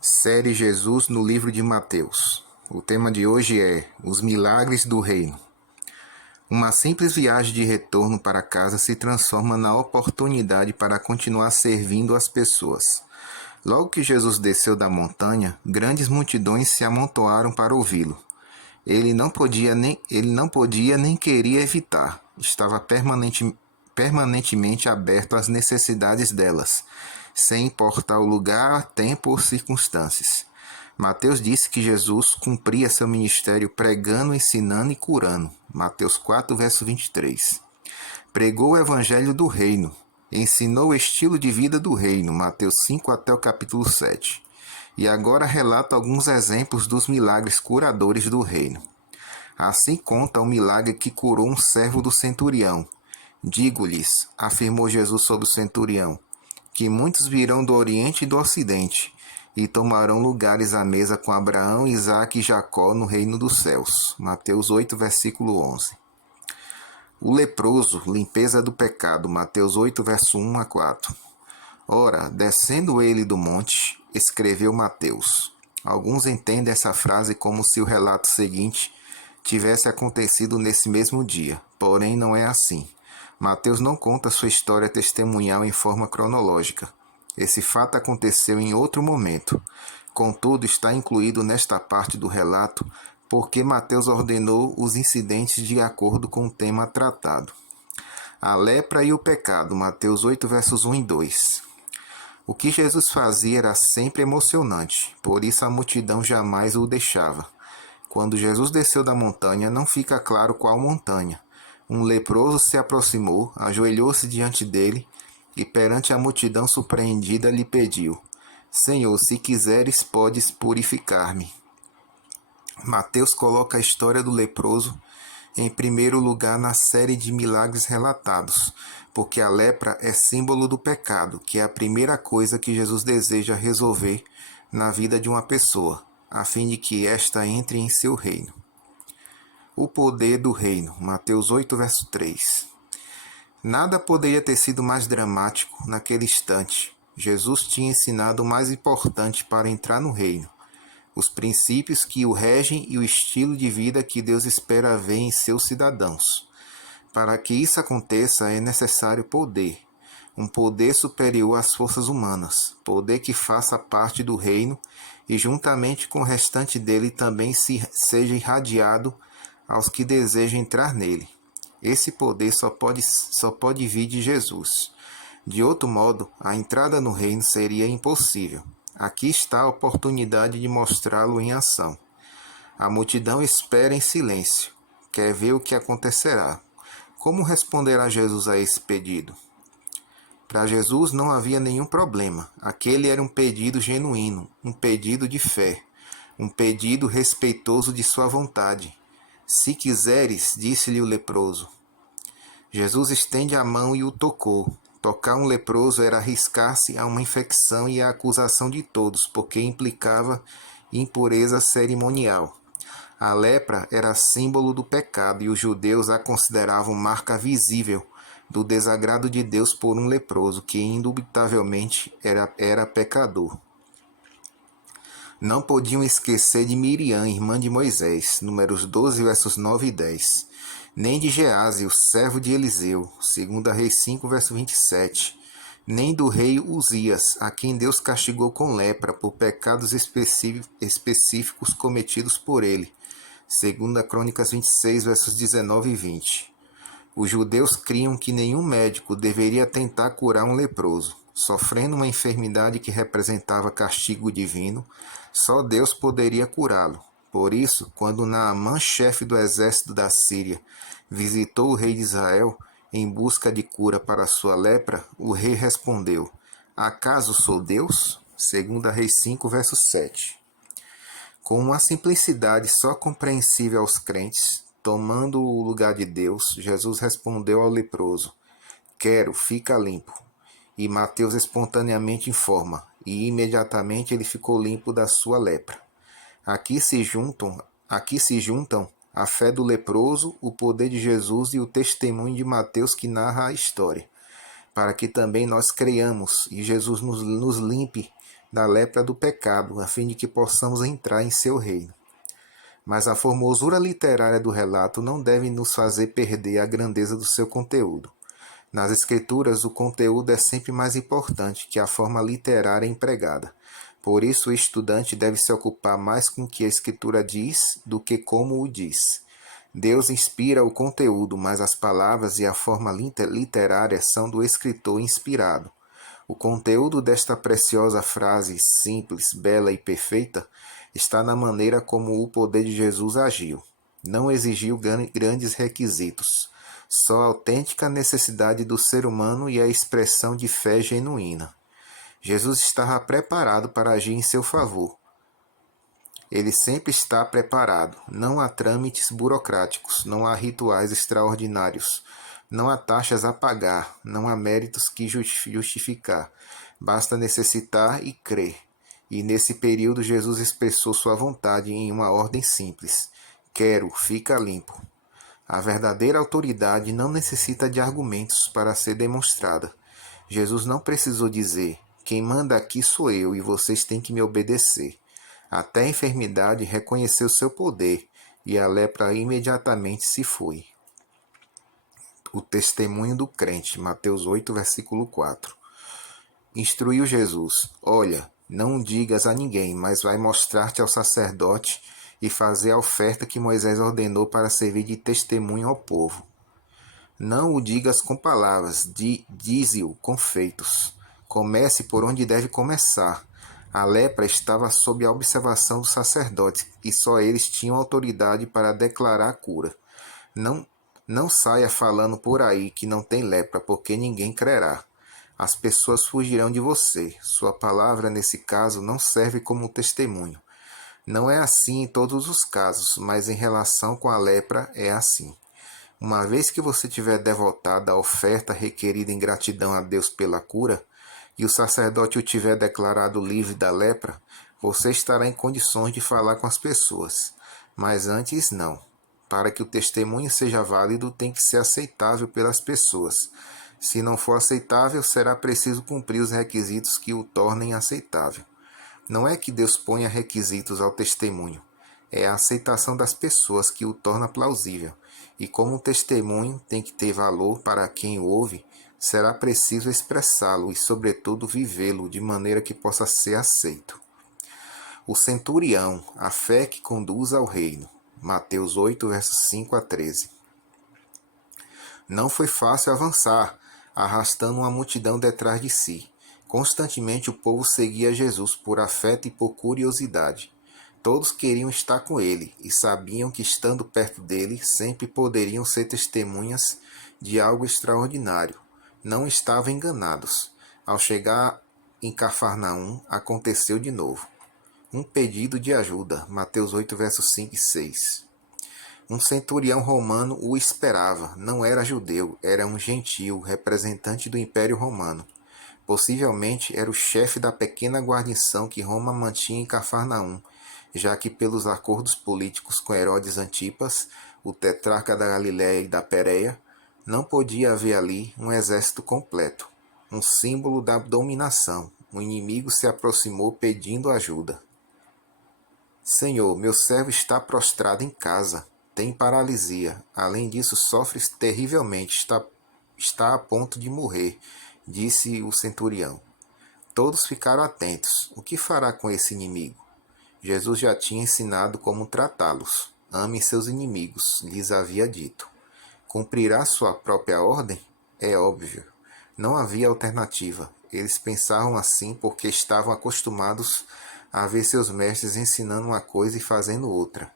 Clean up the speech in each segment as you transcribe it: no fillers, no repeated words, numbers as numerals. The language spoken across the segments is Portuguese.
Série Jesus no livro de Mateus. O tema de hoje é Os Milagres do Reino. Uma simples viagem de retorno para casa se transforma na oportunidade para continuar servindo as pessoas. Logo que Jesus desceu da montanha, grandes multidões se amontoaram para ouvi-lo. Ele não podia nem queria evitar. Estava permanentemente aberto às necessidades delas, sem importar o lugar, tempo ou circunstâncias. Mateus disse que Jesus cumpria seu ministério pregando, ensinando e curando. Mateus 4, verso 23. Pregou o evangelho do reino. Ensinou o estilo de vida do reino. Mateus 5 até o capítulo 7. E agora relata alguns exemplos dos milagres curadores do reino. Assim conta o milagre que curou um servo do centurião. Digo-lhes, afirmou Jesus sobre o centurião, que muitos virão do Oriente e do Ocidente, e tomarão lugares à mesa com Abraão, Isaque e Jacó no reino dos céus. Mateus 8, versículo 11. O leproso, limpeza do pecado. Mateus 8, verso 1 a 4. Ora, descendo ele do monte, escreveu Mateus. Alguns entendem essa frase como se o relato seguinte tivesse acontecido nesse mesmo dia, porém não é assim. Mateus não conta sua história testemunhal em forma cronológica. Esse fato aconteceu em outro momento. Contudo, está incluído nesta parte do relato porque Mateus ordenou os incidentes de acordo com o tema tratado. A lepra e o pecado. Mateus 8, versos 1 e 2. O que Jesus fazia era sempre emocionante, por isso a multidão jamais o deixava. Quando Jesus desceu da montanha, não fica claro qual montanha. Um leproso se aproximou, ajoelhou-se diante dele e, perante a multidão surpreendida, lhe pediu: Senhor, se quiseres, podes purificar-me. Mateus coloca a história do leproso em primeiro lugar na série de milagres relatados, porque a lepra é símbolo do pecado, que é a primeira coisa que Jesus deseja resolver na vida de uma pessoa, a fim de que esta entre em seu reino. O poder do reino. Mateus 8, verso 3. Nada poderia ter sido mais dramático naquele instante. Jesus tinha ensinado o mais importante para entrar no reino: os princípios que o regem e o estilo de vida que Deus espera ver em seus cidadãos. Para que isso aconteça, é necessário poder, um poder superior às forças humanas, poder que faça parte do reino e, juntamente com o restante dele, também seja irradiado aos que desejam entrar nele. Esse poder só pode vir de Jesus. De outro modo, a entrada no reino seria impossível. Aqui está a oportunidade de mostrá-lo em ação. A multidão espera em silêncio. Quer ver o que acontecerá. Como responderá Jesus a esse pedido? Para Jesus não havia nenhum problema. Aquele era um pedido genuíno, um pedido de fé, um pedido respeitoso de sua vontade. Se quiseres, disse-lhe o leproso. Jesus estende a mão e o tocou. Tocar um leproso era arriscar-se a uma infecção e a acusação de todos, porque implicava impureza cerimonial. A lepra era símbolo do pecado e os judeus a consideravam marca visível do desagrado de Deus por um leproso, que indubitavelmente era pecador. Não podiam esquecer de Miriam, irmã de Moisés, Números 12, versos 9 e 10. Nem de Gease, o servo de Eliseu, 2 Reis 5, verso 27. Nem do rei Uzias, a quem Deus castigou com lepra por pecados específicos cometidos por ele, 2 Crônicas 26, versos 19 e 20. Os judeus criam que nenhum médico deveria tentar curar um leproso. Sofrendo uma enfermidade que representava castigo divino, só Deus poderia curá-lo. Por isso, quando Naamã, chefe do exército da Síria, visitou o rei de Israel em busca de cura para sua lepra, o rei respondeu: Acaso sou Deus? 2 Reis 5, verso 7. Com uma simplicidade só compreensível aos crentes, tomando o lugar de Deus, Jesus respondeu ao leproso: Quero, fica limpo. E Mateus espontaneamente informa, e imediatamente ele ficou limpo da sua lepra. Aqui se juntam a fé do leproso, o poder de Jesus e o testemunho de Mateus que narra a história, para que também nós creiamos e Jesus nos limpe da lepra do pecado, a fim de que possamos entrar em seu reino. Mas a formosura literária do relato não deve nos fazer perder a grandeza do seu conteúdo. Nas escrituras, o conteúdo é sempre mais importante que a forma literária empregada. Por isso, o estudante deve se ocupar mais com o que a escritura diz do que como o diz. Deus inspira o conteúdo, mas as palavras e a forma literária são do escritor inspirado. O conteúdo desta preciosa frase, simples, bela e perfeita, está na maneira como o poder de Jesus agiu. Não exigiu grandes requisitos, só a autêntica necessidade do ser humano e a expressão de fé genuína. Jesus estava preparado para agir em seu favor. Ele sempre está preparado. Não há trâmites burocráticos, não há rituais extraordinários, não há taxas a pagar, não há méritos que justificar. Basta necessitar e crer. E nesse período Jesus expressou sua vontade em uma ordem simples: quero, fica limpo. A verdadeira autoridade não necessita de argumentos para ser demonstrada. Jesus não precisou dizer: quem manda aqui sou eu e vocês têm que me obedecer. Até a enfermidade reconheceu seu poder e a lepra imediatamente se foi. O testemunho do crente, Mateus 8, versículo 4. Instruiu Jesus: olha, não digas a ninguém, mas vai mostrar-te ao sacerdote e fazer a oferta que Moisés ordenou para servir de testemunho ao povo. Não o digas com palavras, dize-o com feitos. Comece por onde deve começar. A lepra estava sob a observação dos sacerdotes e só eles tinham autoridade para declarar a cura. Não saia falando por aí que não tem lepra, porque ninguém crerá. As pessoas fugirão de você. Sua palavra, nesse caso, não serve como testemunho. Não é assim em todos os casos, mas em relação com a lepra é assim. Uma vez que você tiver devotado a oferta requerida em gratidão a Deus pela cura, e o sacerdote o tiver declarado livre da lepra, você estará em condições de falar com as pessoas. Mas antes não. Para que o testemunho seja válido, tem que ser aceitável pelas pessoas. Se não for aceitável, será preciso cumprir os requisitos que o tornem aceitável. Não é que Deus ponha requisitos ao testemunho, é a aceitação das pessoas que o torna plausível. E como o testemunho tem que ter valor para quem o ouve, será preciso expressá-lo e, sobretudo, vivê-lo de maneira que possa ser aceito. O centurião, a fé que conduz ao reino. Mateus 8, versos 5 a 13. Não foi fácil avançar, arrastando uma multidão detrás de si. Constantemente o povo seguia Jesus por afeto e por curiosidade. Todos queriam estar com ele e sabiam que, estando perto dele, sempre poderiam ser testemunhas de algo extraordinário. Não estavam enganados. Ao chegar em Cafarnaum, aconteceu de novo. Um pedido de ajuda. Mateus 8, versos 5 e 6. Um centurião romano o esperava. Não era judeu, era um gentil, representante do Império Romano. Possivelmente era o chefe da pequena guarnição que Roma mantinha em Cafarnaum, já que pelos acordos políticos com Herodes Antipas, o tetrarca da Galiléia e da Pérea, não podia haver ali um exército completo, um símbolo da dominação. O inimigo se aproximou pedindo ajuda. Senhor, meu servo está prostrado em casa, tem paralisia. Além disso, sofre terrivelmente, está a ponto de morrer, disse o centurião. Todos ficaram atentos. O que fará com esse inimigo? Jesus já tinha ensinado como tratá-los. Ame seus inimigos, lhes havia dito. Cumprirá sua própria ordem? É óbvio. Não havia alternativa. Eles pensavam assim porque estavam acostumados a ver seus mestres ensinando uma coisa e fazendo outra.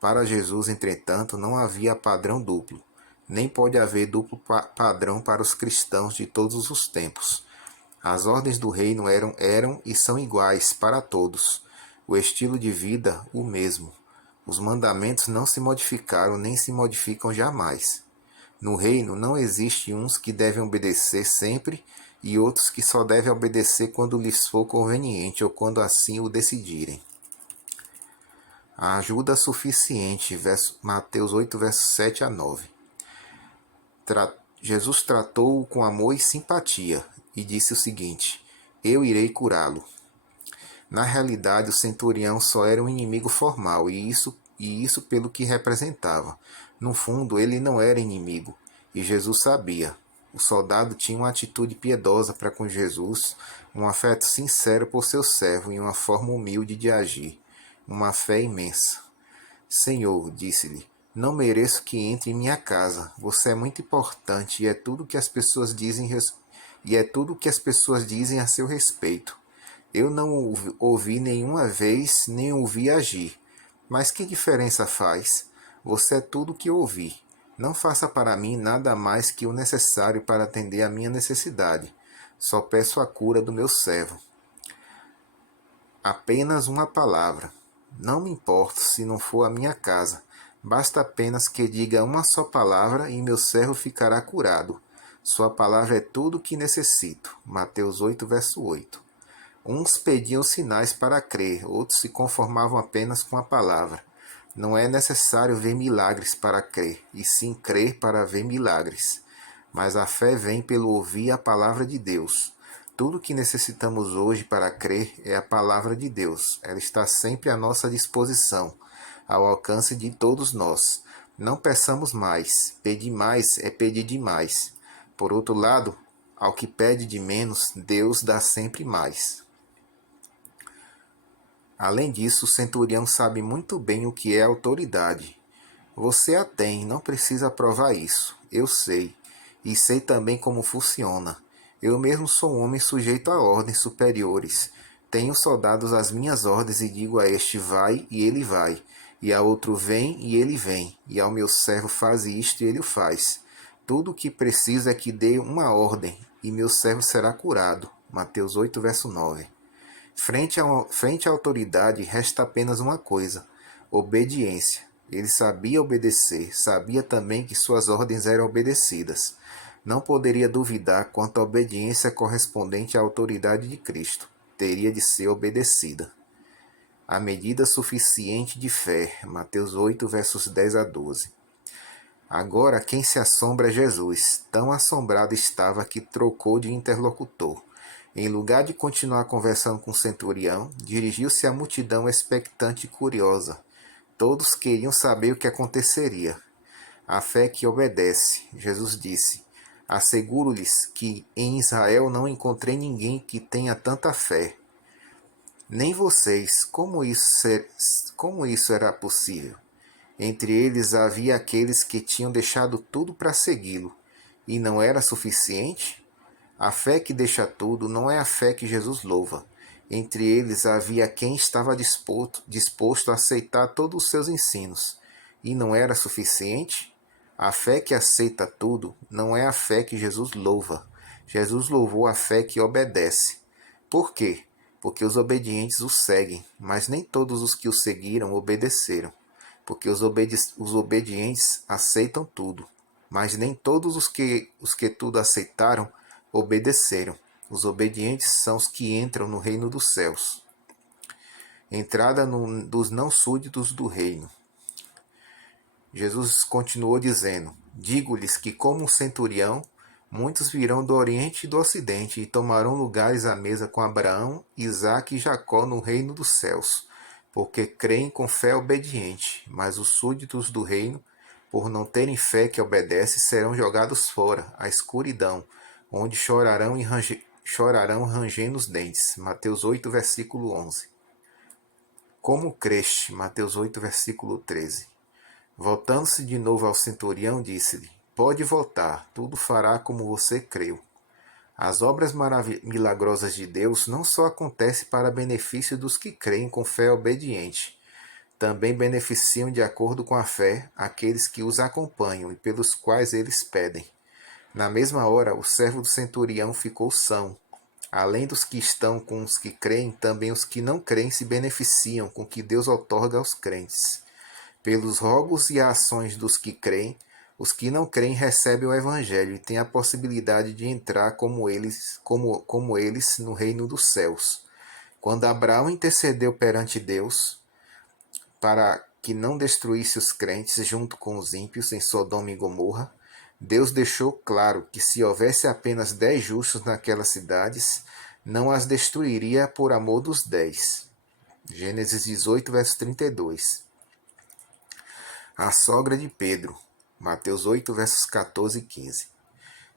Para Jesus, entretanto, não havia padrão duplo. Nem pode haver duplo padrão para os cristãos de todos os tempos. As ordens do reino eram e são iguais para todos. O estilo de vida, o mesmo. Os mandamentos não se modificaram nem se modificam jamais. No reino não existe uns que devem obedecer sempre e outros que só devem obedecer quando lhes for conveniente ou quando assim o decidirem. A ajuda suficiente, Mateus 8, versos 7 a 9. Jesus tratou-o com amor e simpatia e disse o seguinte: eu irei curá-lo. Na realidade, o centurião só era um inimigo formal, e isso pelo que representava. No fundo, ele não era inimigo, e Jesus sabia. O soldado tinha uma atitude piedosa para com Jesus, um afeto sincero por seu servo e uma forma humilde de agir, uma fé imensa. Senhor, disse-lhe, não mereço que entre em minha casa. Você é muito importante e é tudo que as pessoas dizem a seu respeito. Eu não ouvi nenhuma vez, nem ouvi agir. Mas que diferença faz? Você é tudo o que ouvi. Não faça para mim nada mais que o necessário para atender à minha necessidade. Só peço a cura do meu servo. Apenas uma palavra. Não me importo se não for a minha casa. Basta apenas que diga uma só palavra e meu servo ficará curado. Sua palavra é tudo o que necessito. Mateus 8, verso 8. Uns pediam sinais para crer, outros se conformavam apenas com a palavra. Não é necessário ver milagres para crer, e sim crer para ver milagres. Mas a fé vem pelo ouvir a palavra de Deus. Tudo o que necessitamos hoje para crer é a palavra de Deus. Ela está sempre à nossa disposição, ao alcance de todos nós. Não peçamos mais. Pedir mais é pedir demais. Por outro lado, ao que pede de menos, Deus dá sempre mais. Além disso, o centurião sabe muito bem o que é autoridade. Você a tem, não precisa provar isso. Eu sei. E sei também como funciona. Eu mesmo sou um homem sujeito a ordens superiores. Tenho soldados às minhas ordens e digo a este vai e ele vai. E a outro vem e ele vem. E ao meu servo faz isto e ele o faz. Tudo o que preciso é que dê uma ordem e meu servo será curado. Mateus 8, verso 9. Frente à autoridade, resta apenas uma coisa: obediência. Ele sabia obedecer, sabia também que suas ordens eram obedecidas. Não poderia duvidar quanto à obediência correspondente à autoridade de Cristo. Teria de ser obedecida. A medida suficiente de fé. Mateus 8, versos 10 a 12. Agora quem se assombra é Jesus. Tão assombrado estava que trocou de interlocutor. Em lugar de continuar conversando com o centurião, dirigiu-se à multidão expectante e curiosa. Todos queriam saber o que aconteceria. A fé que obedece. Jesus disse: asseguro-lhes que em Israel não encontrei ninguém que tenha tanta fé. Nem vocês. Como isso era possível? Entre eles havia aqueles que tinham deixado tudo para segui-lo. E não era suficiente? A fé que deixa tudo não é a fé que Jesus louva. Entre eles havia quem estava disposto a aceitar todos os seus ensinos. E não era suficiente? A fé que aceita tudo não é a fé que Jesus louva. Jesus louvou a fé que obedece. Por quê? Porque os obedientes o seguem, mas nem todos os que o seguiram obedeceram. Porque os obedientes aceitam tudo, mas nem todos os que tudo aceitaram obedeceram. Os obedientes são os que entram no reino dos céus. Entrada dos não súditos do reino. Jesus continuou dizendo: digo-lhes que, como um centurião, muitos virão do Oriente e do Ocidente e tomarão lugares à mesa com Abraão, Isaque e Jacó no reino dos céus, porque creem com fé obediente. Mas os súditos do reino, por não terem fé que obedece, serão jogados fora, à escuridão, onde chorarão rangendo os dentes. Mateus 8, versículo 11. Como creste? Mateus 8, versículo 13. Voltando-se de novo ao centurião, disse-lhe: pode voltar, tudo fará como você creu. As obras milagrosas de Deus não só acontecem para benefício dos que creem com fé obediente, também beneficiam de acordo com a fé aqueles que os acompanham e pelos quais eles pedem. Na mesma hora, o servo do centurião ficou são. Além dos que estão com os que creem, também os que não creem se beneficiam com o que Deus outorga aos crentes. Pelos rogos e ações dos que creem, os que não creem recebem o Evangelho e têm a possibilidade de entrar como eles no reino dos céus. Quando Abraão intercedeu perante Deus para que não destruísse os crentes junto com os ímpios em Sodoma e Gomorra, Deus deixou claro que se houvesse apenas 10 justos naquelas cidades, não as destruiria por amor dos 10. Gênesis 18, verso 32. A sogra de Pedro. Mateus 8, versos 14 e 15.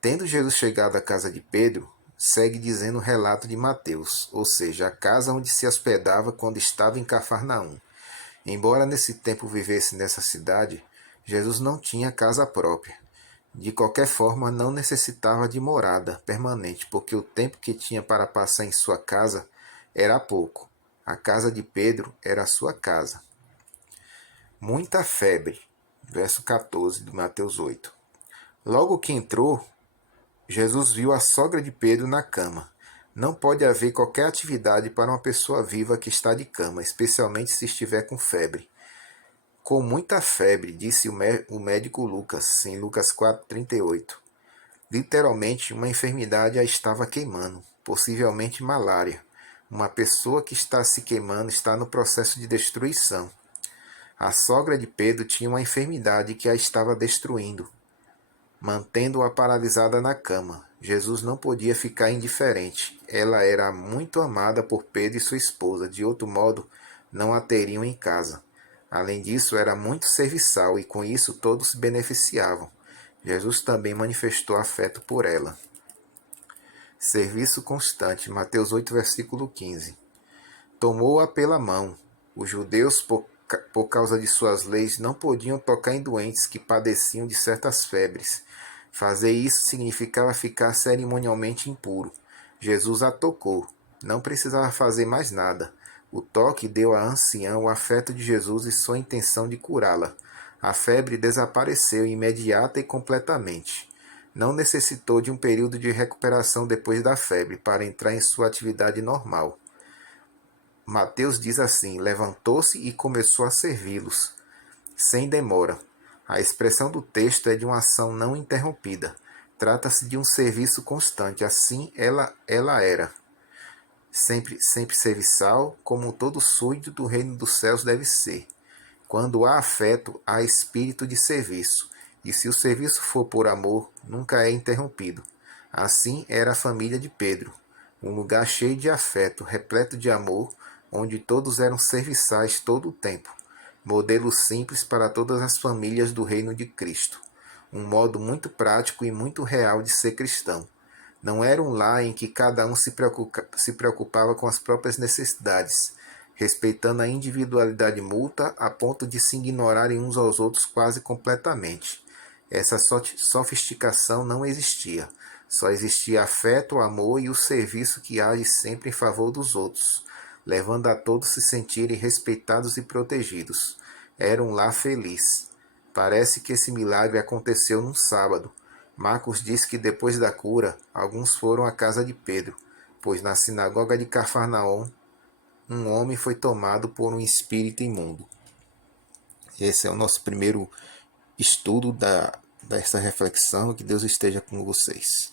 Tendo Jesus chegado à casa de Pedro, segue dizendo o relato de Mateus, ou seja, a casa onde se hospedava quando estava em Cafarnaum. Embora nesse tempo vivesse nessa cidade, Jesus não tinha casa própria. De qualquer forma, não necessitava de morada permanente, porque o tempo que tinha para passar em sua casa era pouco. A casa de Pedro era a sua casa. Muita febre. Verso 14 de Mateus 8. Logo que entrou, Jesus viu a sogra de Pedro na cama. Não pode haver qualquer atividade para uma pessoa viva que está de cama, especialmente se estiver com febre. Com muita febre, disse o médico Lucas, em Lucas 4,38. Literalmente, uma enfermidade a estava queimando, possivelmente malária. Uma pessoa que está se queimando está no processo de destruição. A sogra de Pedro tinha uma enfermidade que a estava destruindo, mantendo-a paralisada na cama. Jesus não podia ficar indiferente. Ela era muito amada por Pedro e sua esposa, de outro modo, não a teriam em casa. Além disso, era muito serviçal e com isso todos se beneficiavam. Jesus também manifestou afeto por ela. Serviço constante, Mateus 8, versículo 15. Tomou-a pela mão. Os judeus, por causa de suas leis, não podiam tocar em doentes que padeciam de certas febres. Fazer isso significava ficar cerimonialmente impuro. Jesus a tocou. Não precisava fazer mais nada. O toque deu à anciã o afeto de Jesus e sua intenção de curá-la. A febre desapareceu imediata e completamente. Não necessitou de um período de recuperação depois da febre para entrar em sua atividade normal. Mateus diz assim: levantou-se e começou a servi-los, sem demora. A expressão do texto é de uma ação não interrompida. Trata-se de um serviço constante, assim ela era. Sempre serviçal, como todo súdito do reino dos céus deve ser. Quando há afeto, há espírito de serviço, e se o serviço for por amor, nunca é interrompido. Assim era a família de Pedro, um lugar cheio de afeto, repleto de amor, onde todos eram serviçais todo o tempo. Modelo simples para todas as famílias do reino de Cristo. Um modo muito prático e muito real de ser cristão. Não era um lar em que cada um se preocupava com as próprias necessidades, respeitando a individualidade mútua a ponto de se ignorarem uns aos outros quase completamente. Essa sofisticação não existia. Só existia afeto, amor e o serviço que age sempre em favor dos outros, levando a todos se sentirem respeitados e protegidos. Era um lar feliz. Parece que esse milagre aconteceu num sábado. Marcos diz que depois da cura, alguns foram à casa de Pedro, pois na sinagoga de Cafarnaum, um homem foi tomado por um espírito imundo. Esse é o nosso primeiro estudo dessa reflexão. Que Deus esteja com vocês.